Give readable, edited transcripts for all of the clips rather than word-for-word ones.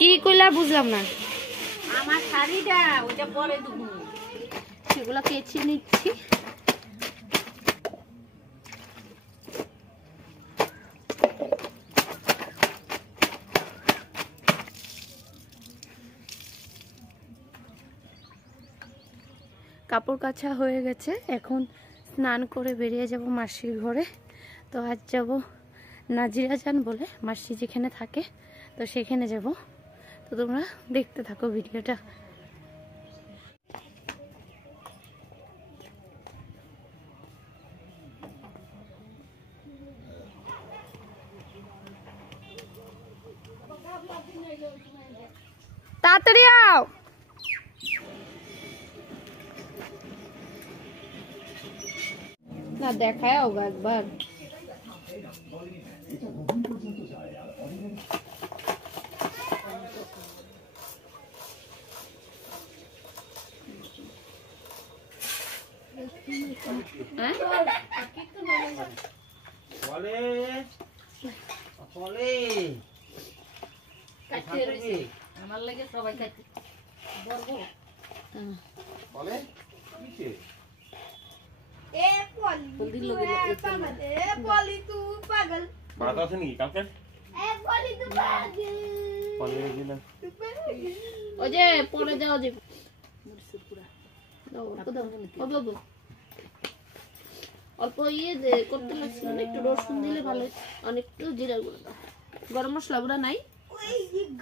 কি কইলা বুঝলাম না। আমার শাড়িটা ওটা পরে দেবো, সেগুলো কেচে নিচ্ছি। কাপড় কাচা হয়ে গেছে, এখন স্নান করে বেরিয়ে যাব মাসির ঘরে। তো আজ যাব নাজিরা জান বলে, মাসি যেখানে থাকে তো সেখানে যাব। তো তোমরা দেখতে থাকো ভিডিওটা। তাড়াতাড়ি আও। না দেখায় হোগা একবার। আমার লাগে সবাই খাইতে বলবো। বলে কিছে এ পলি তু পাগল বাদ আছে নাকি কালকে এ পলি তু পাগল পলি দিনা ওই যে পরে যাও যে মুরসির পুরা দাও দাও দাও অল্প ইয়ে করতে লাগছিল না, একটু রসুন দিলে ভালো, অনেকটু জিরা গুঁড়ো দাও, গরম মশলা গুঁড়া নাই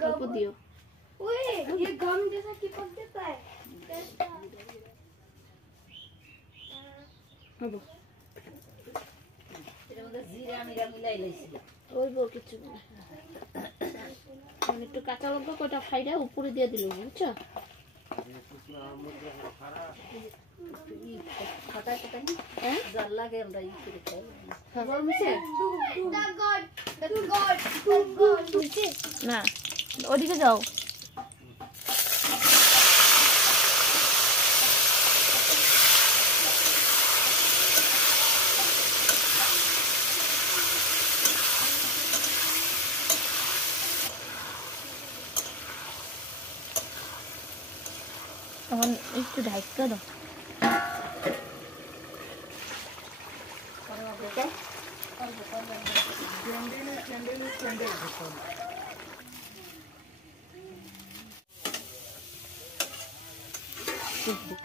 অল্প দিও। ओए ये गम जैसा चिपक देता है। হবো এর মধ্যে জিরা আমি মিলাই লাইছি ওই বল কিছু না, মানে একটু কাঁচা লঙ্কা কয়টা ফাইডা উপরে দিয়ে দিল, বুঝছো? খাটা খাটা নি হ্যাঁ জাল লাগে আমরা ই করে খাই। গরম হয়েছে The God. না, ওদিকে যাও। তখন একটু ঢাকা দাও।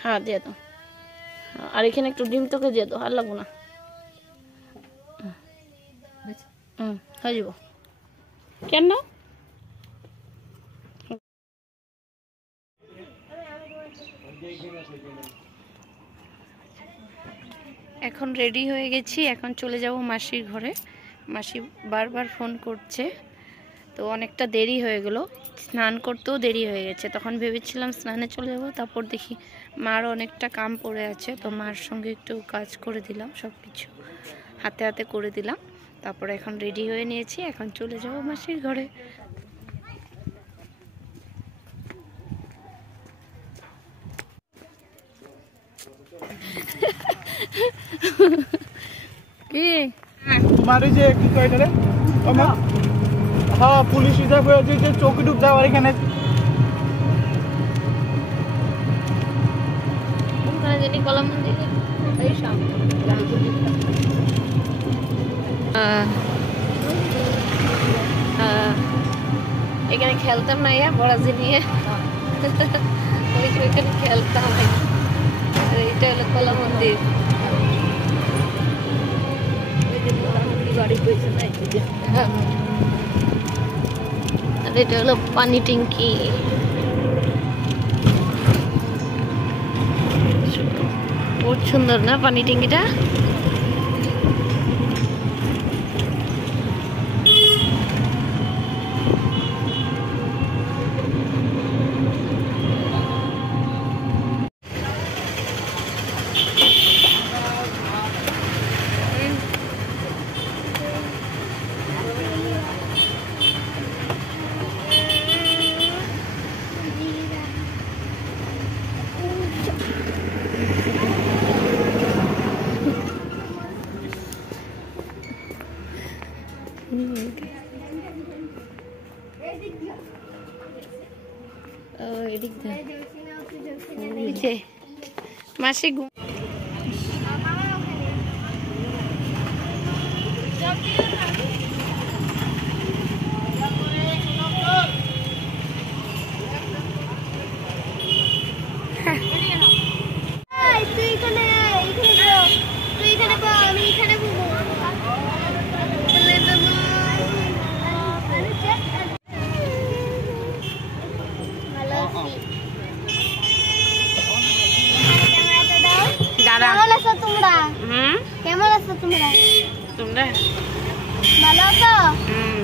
হ্যাঁ দিয়ে দাও, আর এখানে একটু ডিম তোকে দিয়ে দাও, আর লাগবো না। হয়ে যাব কেন না। এখন রেডি হয়ে গেছি, এখন চলে যাব মাসির ঘরে। মাসি বারবার ফোন করছে, তো অনেকটা দেরি হয়ে গেল, স্নান করতেও দেরি হয়ে গেছে। তখন ভেবেছিলাম স্নানে চলে যাব, তারপর দেখি মার অনেকটা কাম পড়ে আছে, তো মার সঙ্গে একটু কাজ করে দিলাম, সব কিছু হাতে হাতে করে দিলাম। তারপর এখন রেডি হয়ে নিয়েছি, এখন চলে যাব মাসির ঘরে। কি তোমার যে কি কয় রে আমার হ্যাঁ পুলিশ রিজার্ভ হয়েছে যে চৌকি ডুব দেওয়ার এখানে ওখানে যেটি কলাম মন্দিরে এই সামনে এখানে খেলতাম না, ইয়া বড়াজি নিয়ে ওইখানে খেলতাম। এইটা হলো কলা মন্দির, আর এটা হলো পানি ট্যাঙ্কি। বহুত সুন্দর না পানি ট্যাঙ্কিটা। মাসি ঘুম তুই এখানে তুই এখানে বল, আমি এখানে বলবো। ভালো আছি। ক্যামেরাটা দাও। দাঁড়া কেমন আছো তোমরা? হুম কেমন আছো তোমরা? তোমরা ভালো আছো? হুম